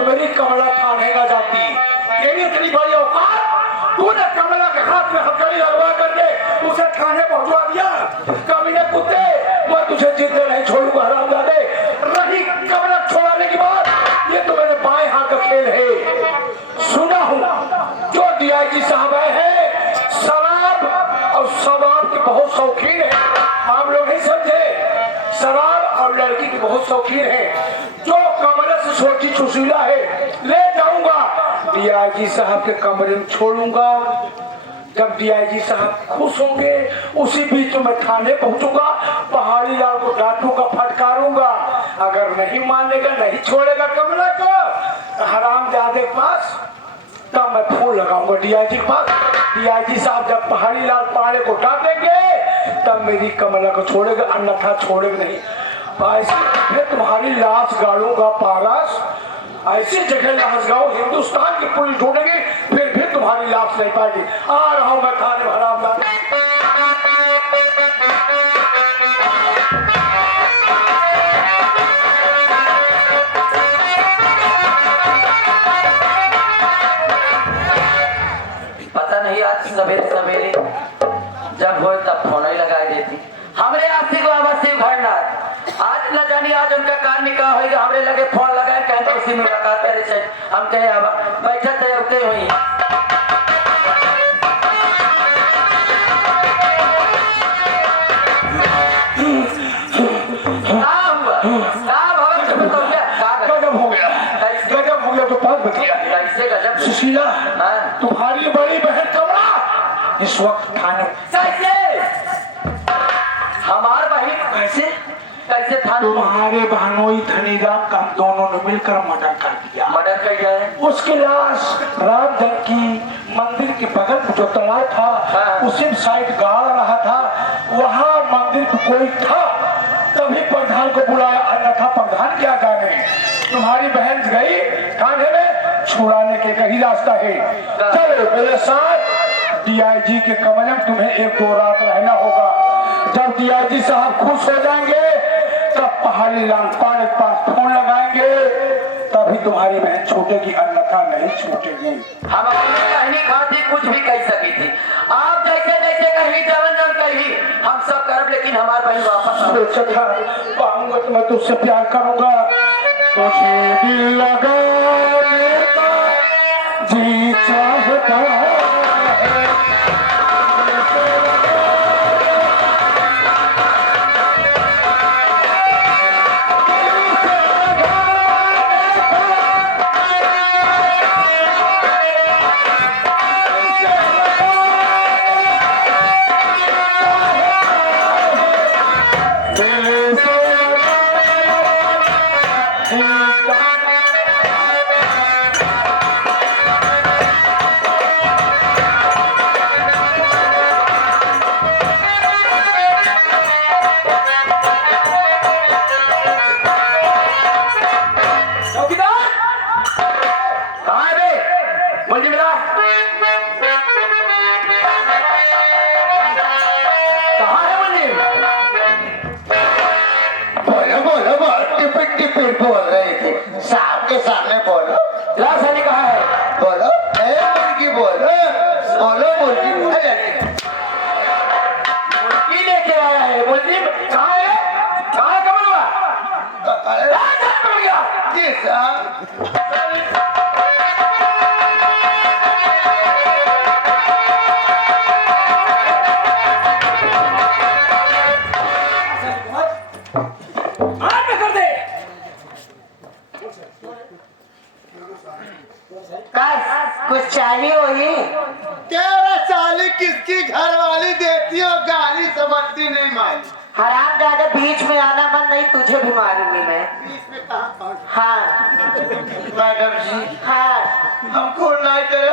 तो मेरी कमला थानेगा जाती। तेरी इतनी बड़ी औकात, तूने कमला के हाथ में हथकड़ी लगवा करके उसे थाने पहुंचवा दिया। कमीने कुत्ते, मैं तुझे जीते नहीं छोड़ूंगा हरामजादे। रही कमला छोड़ाने की बात, ये तो मेरे बाएं हाथ का खेल है। सुना हूं जो डीआईजी साहब है शराब और शराब के बहुत शौकीन है। आप लोग नहीं समझे, शराब और लड़की की बहुत शौकीन है। जो कमरे से छोटी सुशीला है ले जाऊंगा, डीआईजी साहब के कमरे में छोड़ूंगा। जब डीआईजी साहब खुश होंगे उसी बीच में थाने पहुंचूंगा, पहाड़ी लाल को डांटूंगा, फटकारूंगा। अगर नहीं मानेगा, नहीं छोड़ेगा कमला को हरामजादे के पास, तब मैं फोन लगाऊंगा डीआईजी के पास। डीआईजी साहब जब पहाड़ी लाल पाड़े को डांटेंगे तब मेरी कमला को छोड़ेगा, अन्यथा छोड़ेगा नहीं। ऐसी मैं तुम्हारी लाश गाड़ूंगा पारस, ऐसी जगह लाश गाओ हिंदुस्तान की पुलिस ढूंढेगी, फिर तुम्हारी लाश नहीं पाएगी। आ रहा हूं मैं थाने में हरामजादा। पता नहीं आज सवेरे सवेरे जब हो तब फोन ही लगा देती। हमरे आस्ती को अवश्य भरना आज न जानी आज उनका कार निकाह होगा। हमरे लगे फोन लगाए कहें तो उसी मुलाकात करे से हम कहे अब बैठे थे उठे हुई। सुशीला, तुम्हारी बड़ी बहन कमला इस वक्त थाने। हमार बहन कैसे कैसे थाने? तुम्हारे बहनोई धनीगा का दोनों ने मिलकर मर्डर कर दिया। मर्डर कर गए? उसकी लाश रात दिन की मंदिर के बगल में जो तालाब था उसी साइड गाड़ रहा था। वहाँ मंदिर में कोई था, तभी प्रधान को बुलाया, अन्यथा प्रधान क्या जाने। तुम्हारी बहन गई थाने में, छुड़ाने के कहीं रास्ता है। चलो मेरे साथ डीआईजी के कमरे में तुम्हें 1-2 रात रहना होगा। जब डीआईजी साहब खुश हो जाएंगे तब पहाड़ी लाल पाड़े के पास फोन लगाएंगे, तभी तुम्हारी बहन छूटेगी, अन्यथा नहीं छूटेगी। हम अपनी कहनी खाती कुछ भी कह सकी थी। आप जैसे जैसे कही जवन कही हम सब कर, लेकिन हमारे बहन वापस सोचा था पाऊंगा तो मैं तुझसे प्यार करूंगा। तुझे दिल लगा जी चाहता है। बोल रहे थे साहब के सामने बोलो। लाशानी कहा है? बोलो मुर्गी बोलो, बोलो मुर्गी। मुर्गी लेके आया है। मुर्गी कहाँ है? कहाँ है कमलवा? जी साहब। कुछ चाहिए होगी? तेरा चाली किसकी घर वाली देती हो, गाली समझती नहीं माली। हराम ज्यादा बीच में आना मन नहीं, तुझे भी मारूंगी मैं। बीच में कहाँ? हाँ मैडम जी, हाँ हमको नहीं करे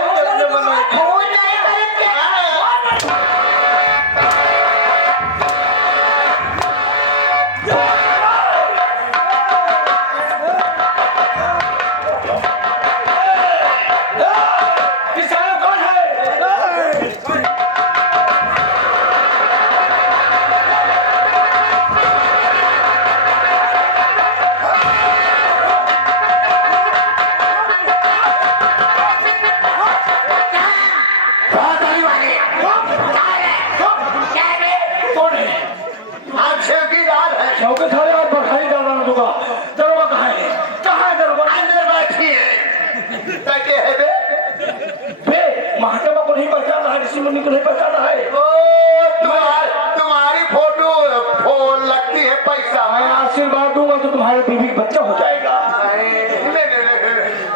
तुम्हारे बीवी का बच्चा हो जाएगा।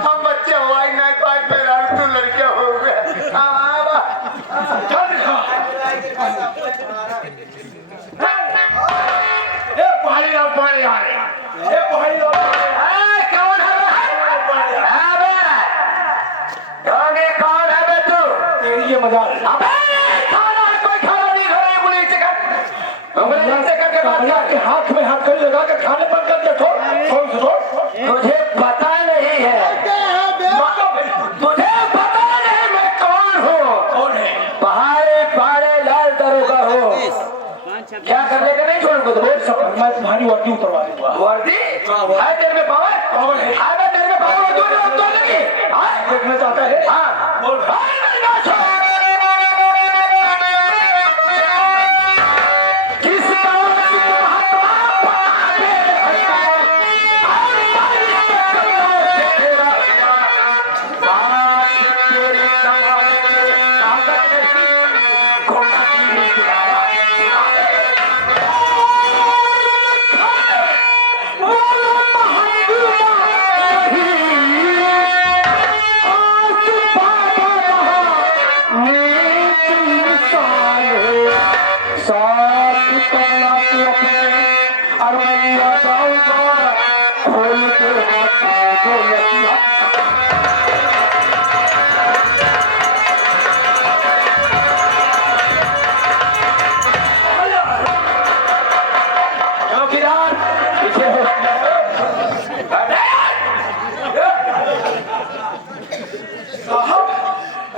हम बच्चे हुआ ही नहीं पाए, मेरा तू लड़का हो गया। चल दिखा। ए पानी लाओ, पानी आ रहा है। ए पानी लाओ। कौन है कौन है बे तू? तेरी ये मजा अबे खाना है, कोई खाना नहीं खा रही, बोले चिकन उंगली नीचे करके बात के कर। हाथ में हाथ कड़ी लगा के खाने पर करके छोड़। तुझे पता नहीं है, तुझे पता नहीं मैं कौन हूँ? कौन है? पहाड़े पहाड़े लाल दरोगा हो। क्या करने का नहीं छोड़ूंगा तो बोल। सब मैं तुम्हारी वर्दी उतरवा दूंगा। वर्दी है तेरे में पावर? पावर है। है मैं तेरे में पावर? तू लगी देखना चाहता है? हाँ बोल।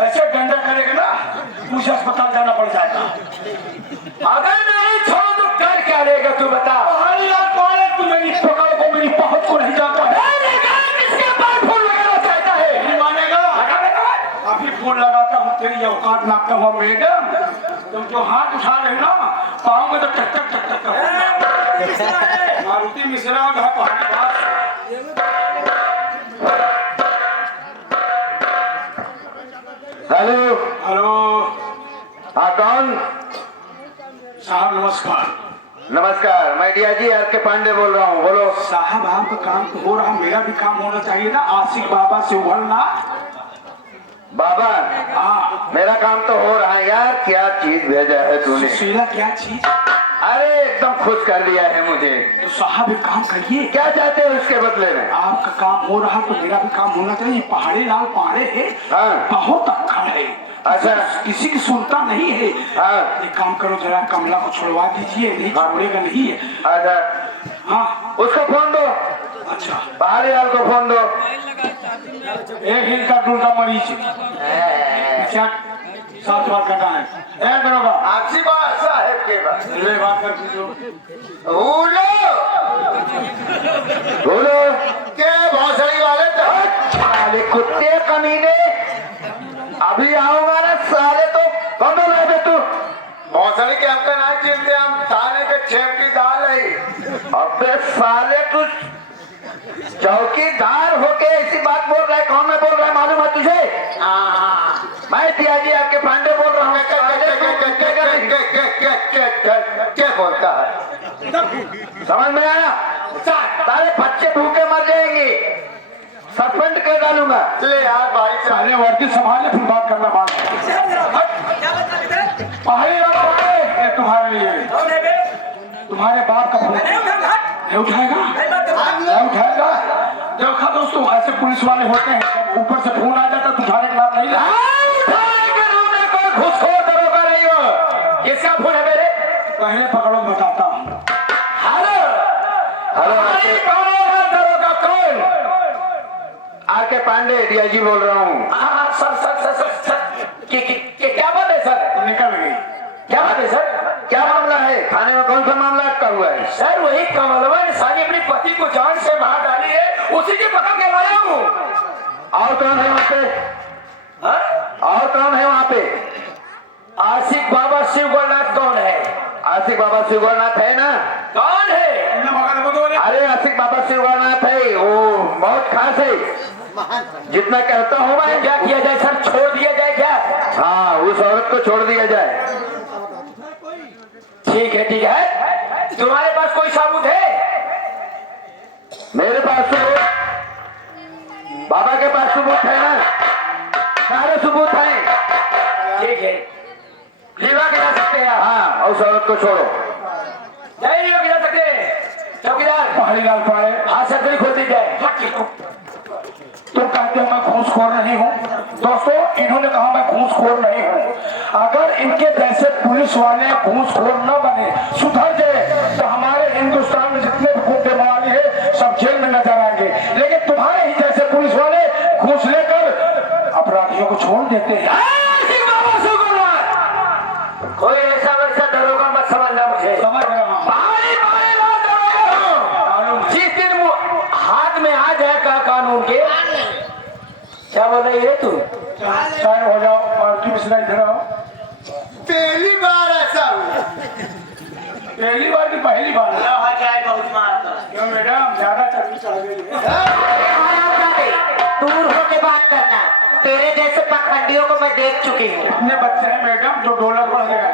ऐसे गंदा करेगा ना मुझे अस्पताल जाना पड़ जाएगा। अगर नहीं छोड़ तो कर क्या लेगा तू बता। तू मेरी पकड़ को, मेरी पहुंच को नहीं जानता है। किसके पास फोन लगाना चाहता है? नहीं मानेगा। अभी फोन लगाता हूँ, तेरी औकात नापता हुआ मैडम। तुम जो हाथ उठा रहे ना, पाँव में तो टक टक टक टक। मारुति मिश्रा का पहाड़ी बात। हेलो हेलो हाँ कौन? साहब नमस्कार। नमस्कार, मैं डीआईजी आर के पांडे बोल रहा हूँ, बोलो। साहब आपका काम तो हो रहा, मेरा भी काम होना चाहिए ना। आशिक बाबा से उभरना। बाबा हाँ मेरा काम तो हो रहा है यार। क्या चीज भेजा है तूने? सुशीला क्या चीज? अरे एकदम खुश कर दिया है मुझे। तो साहब एक काम करिए। क्या चाहते हो उसके बदले में? आपका काम हो रहा तो मेरा भी काम होना चाहिए। पहाड़ी लाल पहाड़े है, हाँ। बहुत अक्खड़ है। अच्छा। किसी की सुनता नहीं है। हाँ। एक काम करो, जरा कमला को छुड़वा दीजिए। नहीं हाँ। छोड़ेगा नहीं है। अच्छा हाँ उसको फोन दो, अच्छा। पहाड़ी लाल को फोन दो। एक हिल का दूसरा मरीज क्या साथ बात करना है? ए दरोगा, आपसी बात साहेब के बात। ले बात कर दीजिए। बोलो बोलो। क्या भौसड़ी वाले तो साले कुत्ते कमीने, अभी आऊंगा ना साले। तो कौन बोल रहे थे तू? भौसड़ी के हमका ना चिंते, हम थाने के छेप की दाल है। अबे साले तू चौकीदार होके ऐसी बात बोल रहा है? कौन मैं बोल रहा है मालूम है तुझे? मैं डीआईजी आपके पांडे बोल रहा हूँ। क्या बोलता है? समझ में आया? सारे बच्चे भूखे मर जाएंगे, सस्पेंड कर डालूंगा। ले यार भाई साले वर्दी संभाले, फिर बात करना बात। पहाड़ी लाल पहाड़े, ये तुम्हारे लिए। तुम्हारे बाप का फोन नहीं उठाएगा, नहीं उठाएगा। देखा दोस्तों, ऐसे पुलिस वाले होते हैं, ऊपर से फोन आ जाता तुम्हारे खिलाफ नहीं लगा। घुसखोर दरोगा नहीं हो। किसका फोन है मेरे? पहले पकड़ो, बताता हूँ। हेलो हेलो, दरोगा कौन? आर के पांडे डीआईजी बोल रहा हूँ। Sir sir sir sir sir क्या बात है सर? निकल गई। क्या बात है सर? क्या मामला है? थाने में कौन सा मामला अटका हुआ है? सर वही कमलवा ने साली अपनी पति को जान से मार डाली है, उसी की पकड़ के लाया हूँ। और कौन है वहाँ पे? और कौन है वहाँ पे? आशिक बाबा शिव गोरनाथ कौन है? आशिक बाबा शिव गोरनाथ है ना? कौन है? अरे आशिक बाबा शिव गोरनाथ है, वो बहुत खास है। जितना कहता हूँ मैं। क्या किया जाए सर? छोड़ दिया जाए क्या? हाँ, उस औरत को छोड़ दिया जाए। ठीक है ठीक है। तुम्हारे पास कोई सबूत है? मेरे पास सबूत, बाबा के पास सबूत है ना, सारे सबूत हैं। ठीक है, लीवा गिरा सकते हैं। हाँ, उस औरत को छोड़ो। नहीं लीवा गिरा सकते। चौकीदार पहाड़ी लाल पाए हाथ से नहीं खोल दी जाए। तुम कहते हो मैं घूसखोर नहीं हूँ। दोस्तों, इन्होंने कहा मैं घूसखोर नहीं हूँ। अगर इनके जैसे पुलिस वाले घूसखोर न बने, सुधर जाए, तो हमारे हिंदुस्तान में जितने भी गुंडे माली है सब जेल में नजर आएंगे। लेकिन तुम्हारे ही जैसे पुलिस वाले घूस लेकर अपराधियों को छोड़ देते हैं। कोई ऐसा वैसा दरोगा मत समझना मुझे। समझ रहा हूँ। जिस दिन हाथ में आ जाए का कानून के, क्या बोल रही है तू? साइड हो जाओ, पार्टी मिश्रा इधर आओ। पहली बार ऐसा हुआ। पहली बार की पहली बार बहुत मारता। क्यों मैडम, ज्यादा चर्बी चढ़ गई है। दूर होके बात करना। तेरे जैसे पखंडियों को मैं देख चुकी हूँ। कितने बच्चे हैं मैडम जो डॉलर बढ़ गया?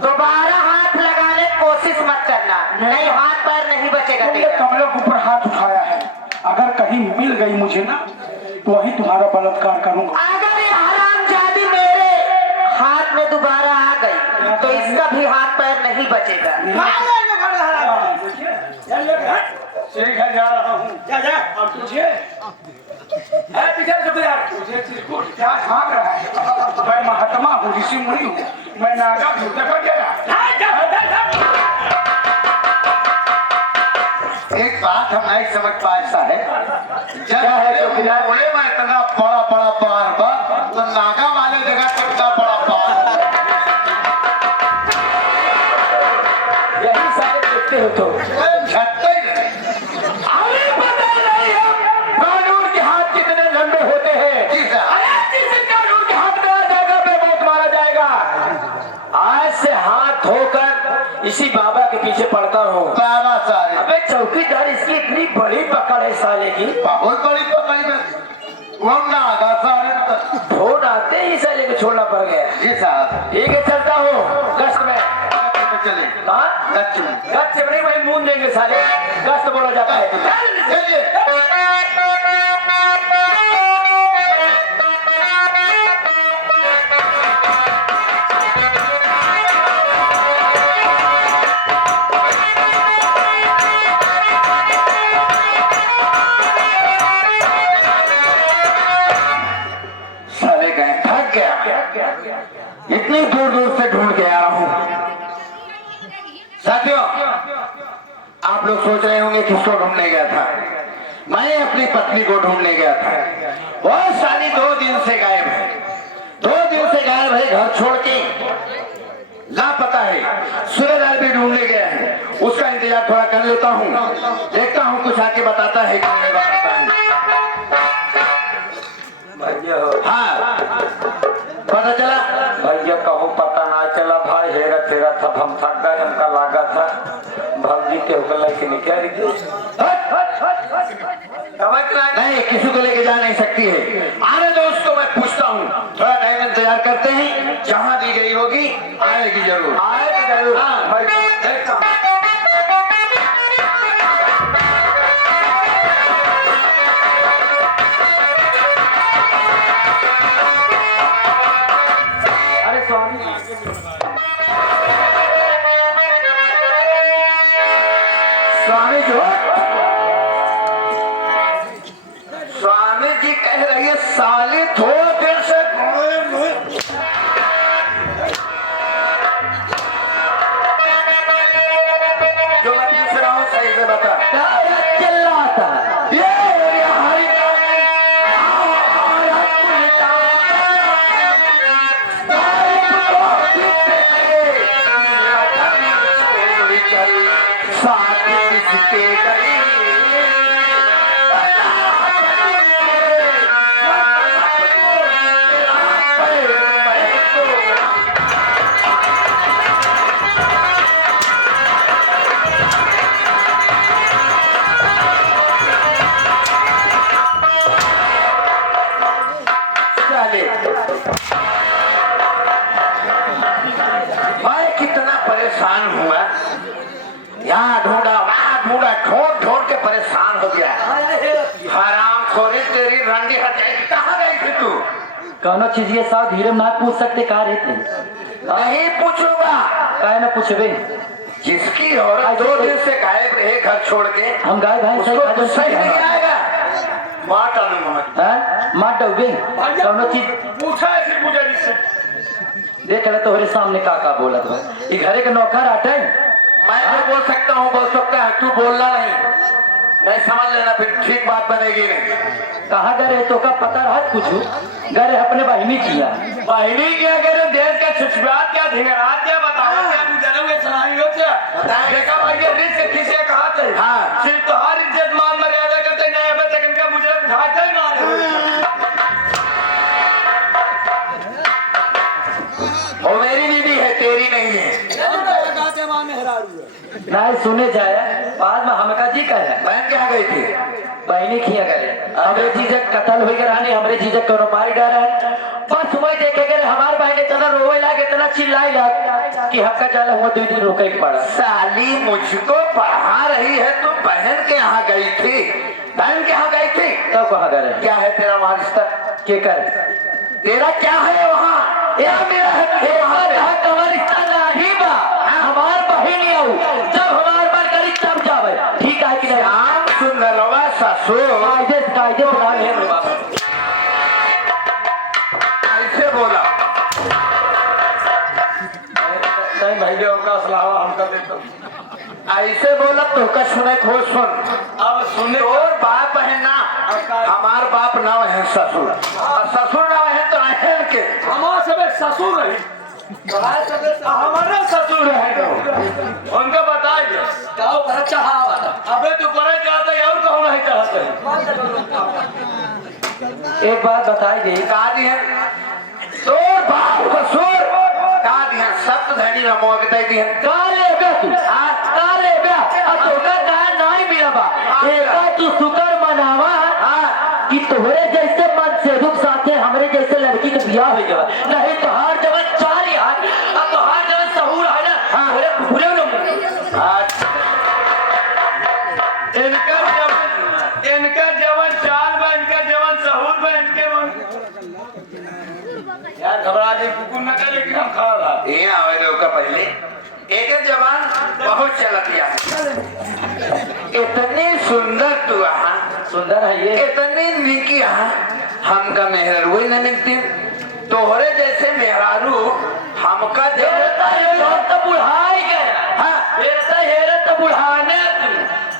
दोबारा हाथ लगाने की कोशिश मत करना, नहीं हाथ पैर नहीं बचेगा तुमने तेरा। कमलों के ऊपर हाथ उठाया है। अगर कहीं मिल गई मुझे ना, तो वही तुम्हारा बलात्कार करूंगा। अगर ये हरामजादी मेरे हाथ में दोबारा आ गई तो इसका भी हाथ पैर नहीं बचेगा। ठीक है, जा रहा हूँ। और तुझे पीछे चौकीदार तुझे चिरकुट क्या झांक रहा है? मैं महात्मा हूँ, ऋषि मुनि हूँ, मैं नागा हूँ। देखा गया? एक बात हम नहीं समझ पाए साहब, जब बोले मैं इतना बड़ा बड़ा पहाड़ पर, तो नागा वाले जगह पर इतना बड़ा पहाड़। यही सारे देखते हो तो झटते ही नहीं। अरे पता नहीं हम कानून के हाथ कितने लंबे होते हैं। जी साहब। अरे जिस कानून के हाथ में आ जाएगा बेमौत मारा जाएगा। आज से हाथ धोकर इसी बाबा के पीछे पड़ता हूँ। बाबा सारे अबे चौकीदार, इसकी इतनी बड़ी पकड़ है साले की। बहुत बड़ी पकड़ी में वो नागा सारे फोन आते ही साले को छोड़ना पड़ गया। जी साहब। ठीक है, चलता हूँ गश्त में। चले हाँ, गच्छ में। गश्त में नहीं, वही मून देंगे साले। गश्त बोला जाता है। चलिए। साले गए, थक गया। इतनी दूर दूर से ढूंढ के आया हूँ। साथियों, आप लोग सोच रहे होंगे किसको ढूंढने गया था। मैं अपनी पत्नी को ढूंढने गया था। वो साली 2 दिन से गायब है। 2 दिन से गायब है, घर छोड़ के लापता है। सूर्यलाल भी ढूंढने गया है। उसका इंतजार थोड़ा कर लेता हूँ, देखता हूँ कुछ आके बताता है कि नहीं बताता है। भैया हाँ, पता चला? भैया कहूँ पता ना चला भाई। हेरा तेरा था, हम थक गए, हमका लागा था भौजी के होकर लेके नहीं क्या दिखे। नहीं, किसी को लेके जा नहीं सकती है। आने दो उसको, मैं पूछता हूँ। थोड़ा टाइम इंतजार करते हैं, जहाँ दी गई होगी आएगी जरूर। आएगी जरूर। हाँ, मैं देखता हूँ। अरे स्वामी, स्वामी जो स्वामी जी कह रही है साली थोड़ा देर से परेशान हो गया है। हराम खोरी तेरी रंडी हटाई, कहाँ गई थी तू? कौनो चीज ये साथ धीरे ना पूछ सकते कहा रहते नहीं पूछूंगा। काहे ना पूछबे। जिसकी औरत 2 दिन से गायब रहे घर छोड़ के, हम गाय भाई सही उसको काजल गुस्सा ही नहीं आएगा। मार डालूंगा मैं। हैं मार डोबे कौनो चीज पूछा ऐसे पूजा जिससे देख ले तोहरे सामने का बोला तो ये घरे के नौकर आटे मैं जो बोल सकता हूँ बोल सकता है, तू बोलना नहीं समझ लेना, फिर ठीक बात बनेगी नहीं। कहाँ गए तो का पता रहा कुछ गए अपने बहिनी किया बहिनी क्या कह रहे देश का छुछुआत क्या धिंगरात क्या बताओ क्या गुजरे हुए सुनाई हो क्या देखा भाई ये रिश्ते किसे कहा थे हाँ। सिर्फ तो हर इज्जत मान मर्यादा करते नहीं अब तक इनका मुझे उठाते ही मारे वो मेरी बीवी है, तेरी नहीं है। नहीं सुने जाए बाद में हमका जी कहे बहन क्या गई थी? बहनी खिया करे हमरे चीजक कतल हो गए रहने हमरे चीजक करो मार डर है बस सुबह देखे गए हमार बहन इतना रोवे लाग इतना चिल्लाई लाग कि हमका चला हुआ 2 दिन रोके के पड़ा। साली मुझको पढ़ा रही है, तू बहन के यहाँ गई थी? बहन के यहाँ गई थी तो कहा करे क्या है तेरा वहाँ रिश्ता? के कर तेरा क्या है वहाँ? या मेरा है? हमार रिश्ता नहीं बा हमार बहन आऊ जब हमार मन करी तब जावे ठीक है कि नहीं श्याम सुंदरवा ससुर कायदे बना ले रे बाबा ऐसे बोला। नहीं भैया का सलाह हम कर देता ऐसे बोला तो का सुने खो सुन। अब सुने और बाप है ना, हमार बाप ना है ससुर, और ससुर ना है तो है के हमारा सब एक ससुर है हमारा ससुर है उनका बताइए अबे तू करे चाहते है और कहो नहीं चाहते एक बात बताई दे कहा दी है तो बाप ससुर कहा दी है सब धनी रमो के दे दी है। काले बे तू काले बे तो का नहीं मिला बा एका तू शुक्र मनावा कि तोहरे जैसे मन से दुख साथे हमरे जैसे लड़की के बियाह हो जावा नहीं तो हर जगह चार यार अब तो हर जगह सहूर है ना पूरे पूरे लोग इनका जवन चाल बा इनका जवन सहूर बा इनके यार घबरा जी कुकुर न करे लेकिन हम खा रहा ये आवे दो का पहले एक जवान बहुत चलतिया है। इतनी सुंदर तू आहा, सुंदर है ये इतनी निकी आहा, हमका मेहरारू ही न निकती। तोहरे जैसे मेहरारू हमका हेरता हेरत तो बुढ़ाई गया हाँ। हेरता हेरत तो बुढ़ाने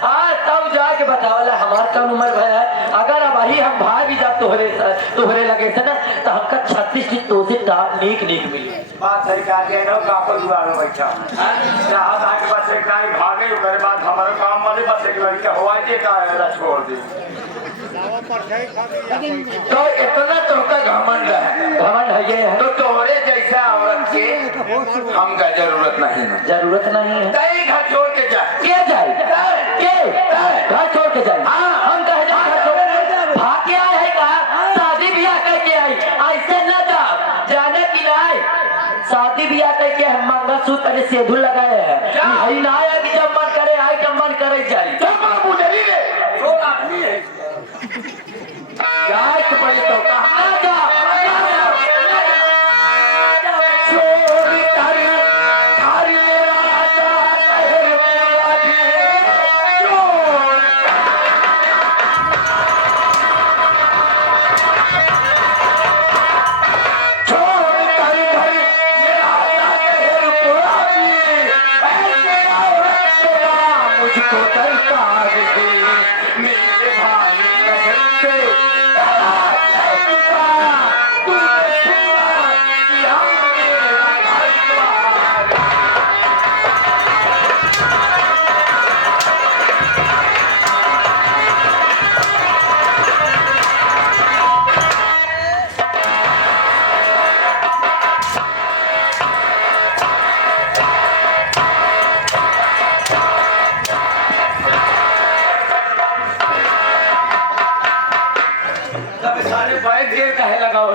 हाँ तब जाके बतावला हमार कौन उम्र भया है अगर अब वही हम भाग भी जब तोहरे लगे थे ना तो हमका 36 की तो से नीक मिली बात सही कहा गया ना कापड़ दुआर में बैठा जहाँ आके बस एक टाइम भागे उसके बाद हमारे काम वाले बस एक लड़का हवाई के का है छोड़ दी तो इतना तोहका घमंड है ये है तो तोहरे जैसा औरत के हमका जरूरत नहीं है। जरूरत नहीं है कई घर छोड़ के जा क्या जाए घर छोड़ के जाए हम कहे भाग के आए है का शादी ब्याह करके आई ऐसे न जा जाने की नहीं शादी ब्याह करके हम मंगलसूत्र पहले सेधु लगाए हैं यही ना आया कि जब मन करे आए जब मन करे जाए आदमी है जाए तो पहले तो कहा जा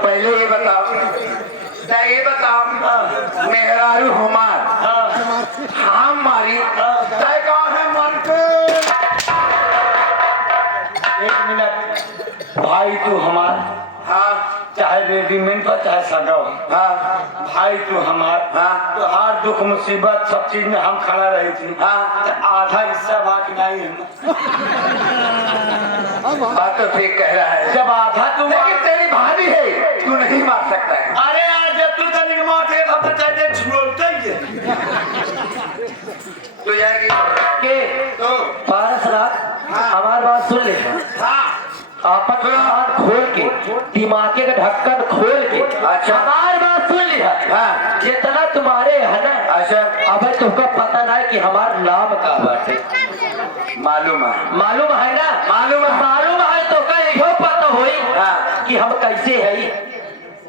पहले ये बताओ मेहरारू हमार हम मारी तय कौन है मन के एक मिनट भाई तू हमार हाँ चाहे रेडीमेड हो चाहे सगा हो हाँ भाई तू हमार हाँ। तो हर दुख मुसीबत सब चीज में हम खड़ा रही थी हाँ। तो आधा हिस्सा बाकी नहीं है बात तो ठीक कह रहा है, जब आधा तू लेकिन तेरी भाभी है, तू नहीं मार सकता है। अरे यार जब तू तनिक माथे का तो चाहते छुड़ता ही है तो यार के तो पारसनाथ हमारी बात सुन ले। आपन कान खोल के दिमागे का ढक्कन खोल के अच्छा। हमारी बात सुन लिया। हाँ। जितना तुम्हारे है ना अच्छा अब तुमको पता ना है कि हमारा नाम का बाटे मालूम है, मालूम है ना मालूम है तो का यहो पता होई हाँ। कि हम कैसे है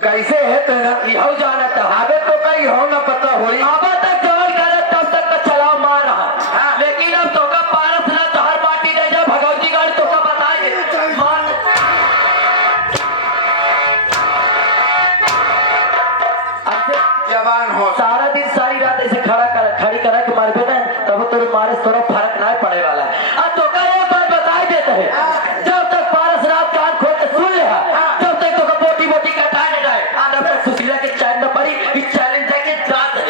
कैसे है तेरा यहो जाना था अबे तो कहीं हो ना पता होई। अब तक जवान करे तब तक का चलाव मार रहा हाँ। लेकिन अब तो का पारस ना तो हर माटी नहीं जा भगवती गाड़ी तो का बताए मार जवान हो सारा दिन सारी रात ऐसे खड़ी करा के मारबे ना तब तो मारे थोड़ा फर्क ना पड़े वाला है। अब तो का एक बात बताई देता है जब तक पारस रात कान खोल के सुन ले तब तक तो का बोटी बोटी कटा नहीं जाए तब तक सुशीला के चैन न पड़ी इस चैलेंज के जात है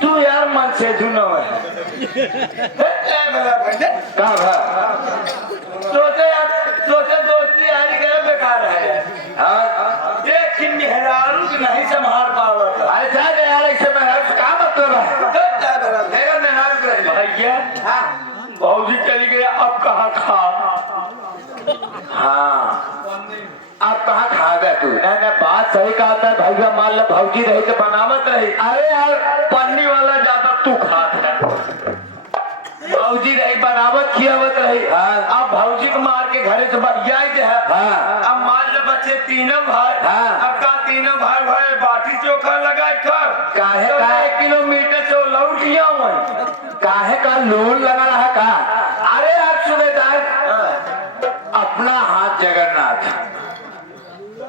तू यार मन से जुनो है सोचे दोस्ती यारी करे बेकार है एक कि मेहरारू की नहीं संभाल पावा अरे जा दे यार, ऐसे में हर्ष का मतलब है मेरा मेहनत कर भैया भौजी चली गई अब कहाँ खा हाँ अब कहाँ खा गया तू? मैंने बात सही कहा था भैया मान लो भौजी रही तो बनावत रही अरे यार पन्नी वाला ज्यादा तू खात है भौजी रही बनावत खियावत रही अब भौजी को मार के घरे से भैया ही है अब मान लो बच्चे तीनों भाई अब का तीनों भाई भाई बाटी चोखा लगा कर काहे तो का? 1 किलोमीटर से लौट गया हूँ काहे का लोन लगा रहा का? अरे आप सुबेदार अपना हाथ जगन्नाथ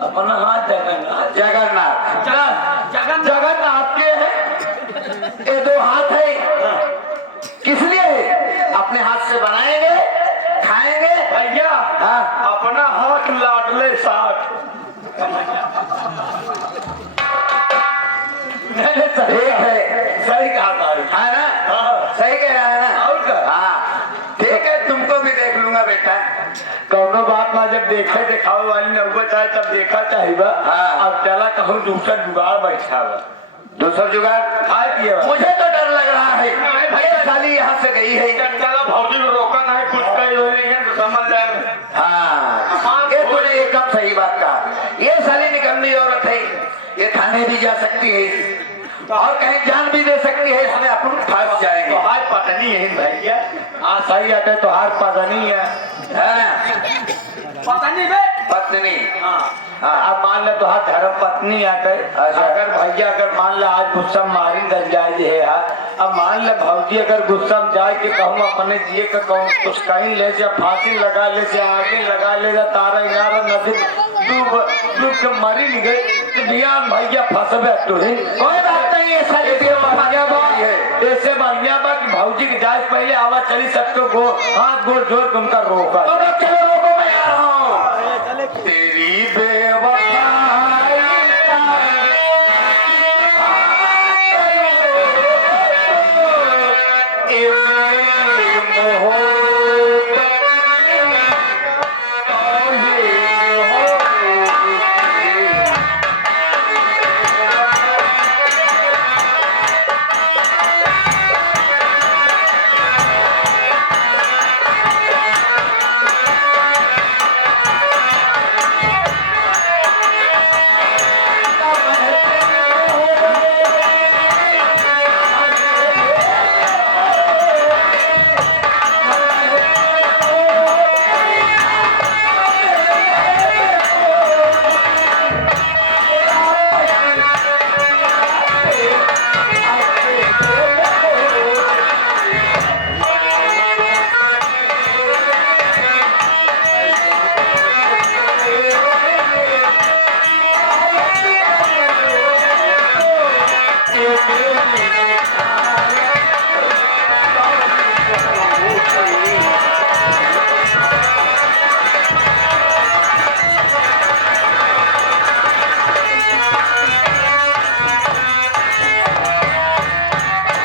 अपना हाथ जगन्नाथ जगन्नाथ जगन्नाथ के है ये दो हाथ है किस लिए है? अपने हाथ से बनाएंगे खाएंगे। भैया हाँ। अपना हाथ लाडले साथ ठीक है, सही कहा था है ना? हाँ। सही कह रहा है ना? और क्या? हाँ ठीक है, तुमको भी देख लूंगा बेटा। कौनो बात ना जब देखे दिखावे वाली नौबत आए तब देखा चाहिए हाँ। अब चला कहूँ दूसरा जुगाड़ बैठा हुआ दूसरा जुगाड़ खाए पिए वाला। मुझे तो डर लग रहा है भैया साली यहाँ से गई है। चला भौजी को रोका नहीं कुछ कही हो नहीं है तो समझ जाए हाँ ये तूने एकदम सही बात कहा। ये साली निकम्मी औरत है, ये थाने भी जा सकती है और कहीं जान भी दे सकती है, इसमें अपन फंस जाएंगे। तो हाथ पतनी है भैया हाँ सही है तो हाथ पतनी है पतनी बे पत्नी अब मान ले तो हाथ धर्म पत्नी आ गए अच्छा। अगर भैया अगर मान ले आज गुस्सा मारी दल जाए है अब मान ले भौजी अगर गुस्सा में जाए के कहूँ अपने जिए का कहूँ कुछ कहीं ले जा फांसी लगा ले जा आगे लगा ले जा तारा इनारा नदी डूब के मरी नहीं गई तो भैया भैया फंसबे तू ही कोई बात नहीं है साली ऐसे बढ़िया बात भौजी की जाए पहले आवाज चली सबको हाथ गोड़ जोड़ के उनका रोका चलो रोको, मैं आ रहा हूँ।